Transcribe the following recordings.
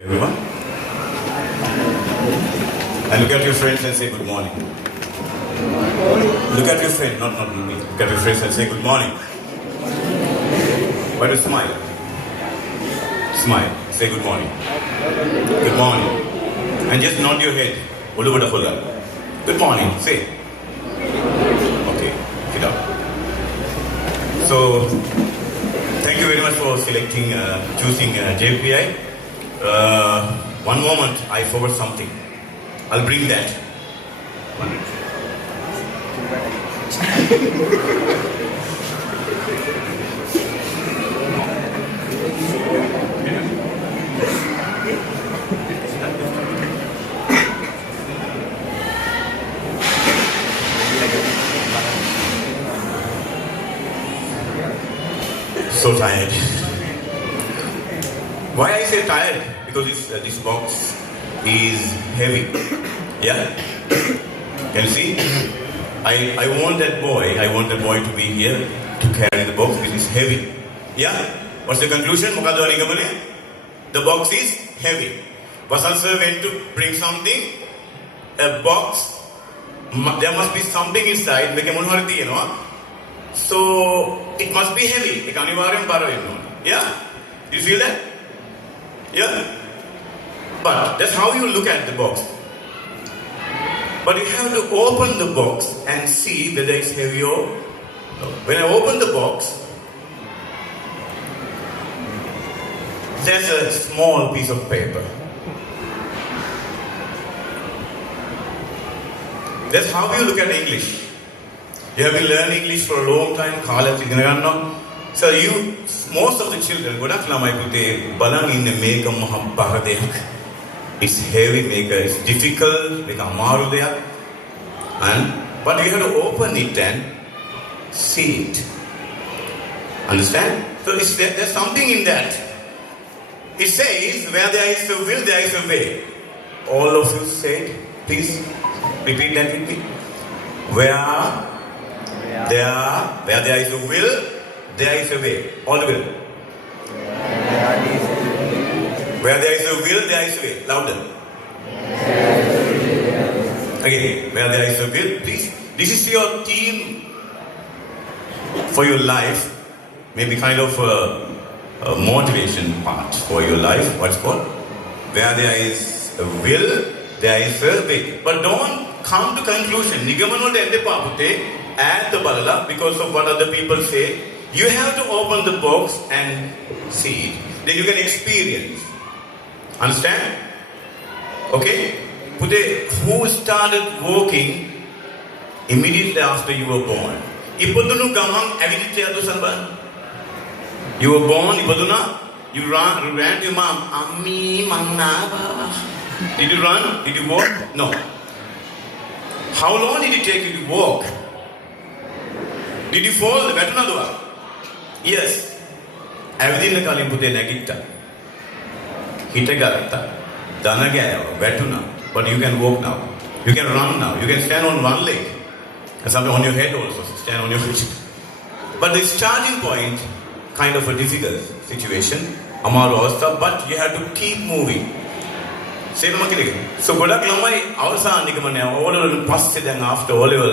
Everyone, and look at your friends and say good morning. Look at your friend, not me. Look at your friends and say good morning. Why do you smile? Smile. Say good morning. Good morning. And just nod your head. Good morning. Say. Okay. Get up. So, thank you very much for selecting, choosing JPI. One moment, I forgot something. I'll bring that. 1 minute. So tired. Why I say tired? Because this box is heavy. Yeah? Can you see? I want that boy to be here to carry the box because it's heavy. Yeah? What's the conclusion? The box is heavy. Basal sir went to bring something, a box. There must be something inside. So it must be heavy. Yeah? Do you feel that? Yeah? But that's how you look at the box. But you have to open the box and see whether it's heavy or no. When I open the box, there's a small piece of paper. That's how you look at English. You have been learning English for a long time. So most of the children, it's heavy, it's difficult, but you have to open it and see it. Understand? So there's something in that. It says, where there is a will, there is a way. All of you say it. Please repeat that with me. Where there is a will, there is a way. All the will. Where there is a will, there is a way. Louder. Again, where there is a will, please. This is your theme for your life. Maybe kind of a motivation part for your life. What's called? Where there is a will, there is a way. But don't come to conclusion. Add the balala because of what other people say. You have to open the box and see it. Then you can experience. Understand? Okay? Today, who started walking immediately after you were born? You were born, you ran to your mom. Ammi, manna. Did you run? Did you walk? No. How long did it take you to walk? Did you fall? Yes. Everything kaliන් පුතේ නැගිට්ටා. හිටගත්තා. දන ගෑව, වැටුණා. But you can walk now. You can run now. You can stand on one leg. And something on your head also. Stand on your feet. But the starting point, kind of a difficult situation. Amaru avastha, but you have to keep moving. So ගොඩක් ළමයි අවසාන නිගමනය ඕලවල පස්සේ දැන් after O-level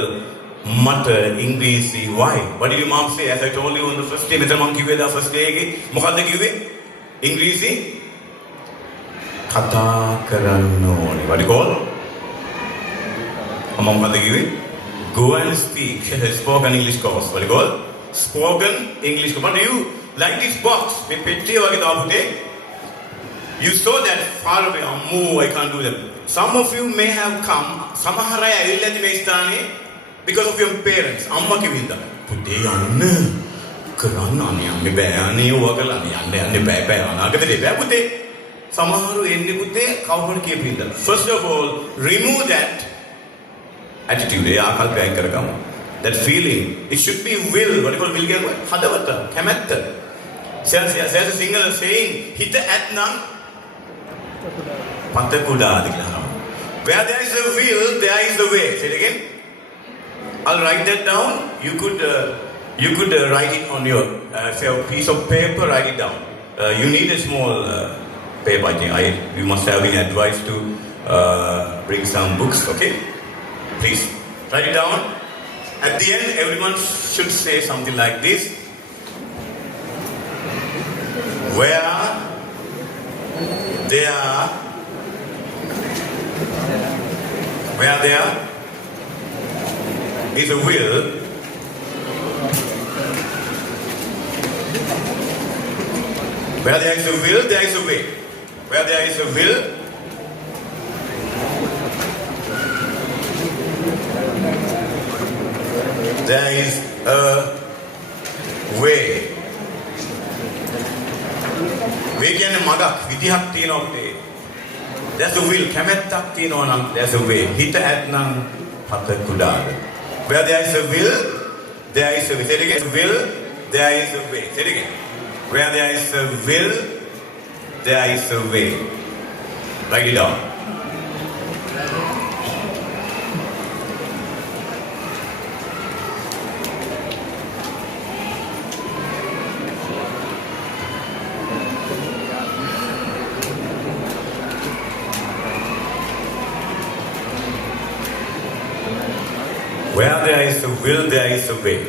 මට ඉංග්‍රීසි why? What did your mom say? As I told you on the first day, මෙතන මම කිව්වේ දා first day එකේ මොකද්ද කිව්වේ? ඉංග්‍රීසි කතා කරන්න ඕනේ. What do you call? අම්මා මොකද්ද කිව්වේ? Go and speak. Spoken English course. What do you call? Spoken English course. But do you like this box? මේ පෙට්ටිය වගේ දාපුතේ. You saw that far away. Ammo, I can't do that. Some of you may have come. සමහර අය ඇවිල්ලා ඇති මේ ස්ථානේ because of your parents. අම්මා කිව්වින්ද? පුතේ යන්න. කරන්න අනේ අම්මේ බෑ අනේ ඔයගලා යන්න බෑ අනාගතේ බෑ පුතේ. සමහරු එන්නේ පුතේ කවුරුන් කියපින්ද? First of all, remove that attitude. ඒ ආකල්පය කරගමු. That feeling. It should be will. What do you call will කියන්නේ? හදවත, කැමැත්ත. There's a singer saying, හිත ඇත්නම් පත කුඩාද කියලා. Where there is a will, there is a way. Say it again. I'll write that down. You could write it on your piece of paper. Write it down. You need a small paper. I think you must have been advised to bring some books. Okay, please write it down. At the end, everyone should say something like this: where there is a will, where there is a will, there is a way. Where there is a will, there is a way. Way කියන්නේ මගක් විදිහක් තියෙනවා අපේ. There's a will. කැමැත්තක් තියෙනවා නම් there's a way. හිත ඇත්නම් හත කුඩාද. Where there is a will, there is a way. Say it again. Will, there is a way. Say it again. Where there is a will, there is a way. Write it down. Where there is a will, there is a way.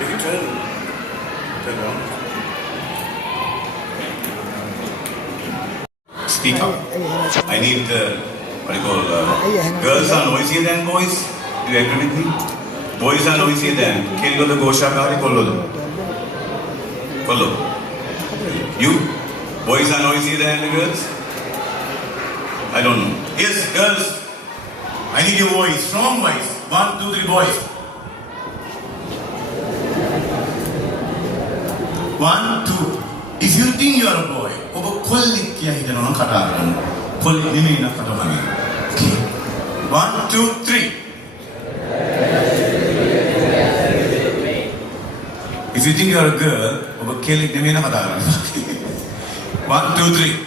If you turn around. Speak up. I need what do you call, girls are noisier than boys. Do you agree with me? Boys are noisier than. Can you go to Goshakari? Follow. You? Boys are noisier than the girls? I don't know. Yes, girls. I need your voice. Strong voice. 1, 2, 3 boys. 1, 2. If you think you are a boy, over kollik kiya hitana kata karana. Kollik nemeyi na kata mage. Okay. 1, 2, 3. If you think you are a girl, over kollik nemeyi na kata karana. 1, 2, 3.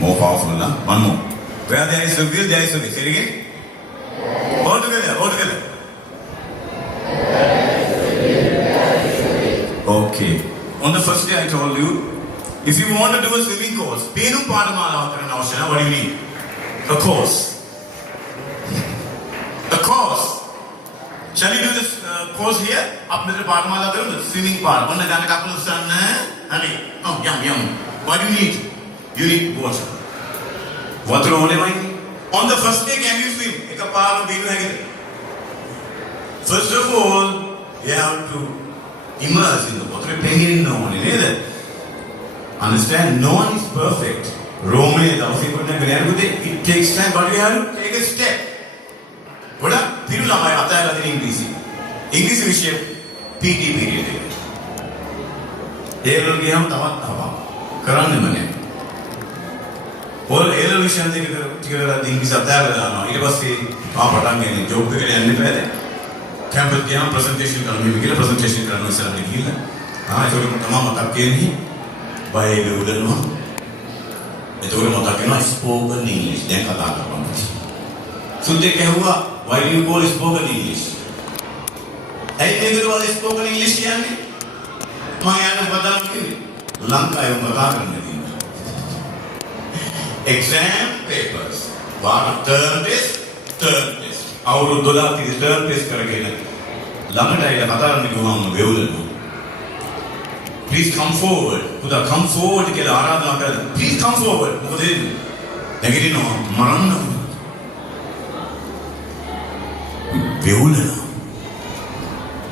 More powerful, huh? One more. Where there is a will, there is a way. Say it again. All together, all together. Okay. On the first day I told you, if you want to do a swimming course, what do you need? A course. A course. Shall we do this course here? Up with the swimming part. Honey. Oh, yum. What do you need? You need water. Water only, right? On the first day, can you swim? First of all, you have to immerse in the water. Understand? No one is perfect. It takes time, but we have to take a step. ගොඩක් පිරු ළමයි අතහැරලා දෙන ඉංග්‍රීසි විෂය PT period එක. ඒවල ගියාම තවත් තවක් කරන්නෙම නැහැ. ඔය ඒවල විෂයන් දෙක ටික කරලා ඉංග්‍රීසි අතහැරලා දානවා. ඊට පස්සේ පටන් ගන්නේ ජොබ් එකට යන්න එපා දැන්. කැම්පස් ගියාම ප්‍රසන්ටේෂන් කරනවා. මේ කියලා ප්‍රසන්ටේෂන් කරනවා ඉස්සරහට ගිහිල්ලා. ඒක තමයි මතක් කියන්නේ. බය වෙවුලනවා. ඒක මතක් වෙනවා ස්පෝකන් ඉංග්‍රීසි දැන් කතා කරනවා. සුද්දේ කැහුවා why do you call spoken English? ඇයි මේකට වල spoken English කියන්නේ? මම යන්න පදම් කිව්වේ. ලංකාවේ කතා කරන්නේ තියෙනවා. Exam papers. term test. අවුරුදු 12 30 term test කරගෙන ළමට ඇවිල්ලා කතා කරන්න ගියාම වෙවුලනවා. Please come forward. පුතා come forward කියලා ආරාධනා කරලා please come forward. මොකද නැගිටිනවා මරන්න. වෙවුලනවා.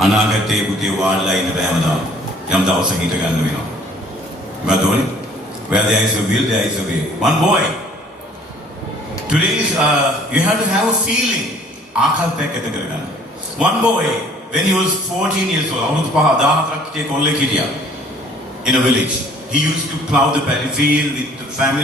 අනාගතයේ පුතේ වාල්ලා ඉන්න බෑමදා. යම් දවසක හිට ගන්න වෙනවා. බදෝනේ. Where there is a will, there is a way. One boy. Today is you have to have a feeling. ආකල්පයක් ඇති කරගන්න. One boy, when he was 14 years old, අවුරුදු 14ක් කොල්ලෙක් හිටියා. In a village. He used to plow the paddy field with the family.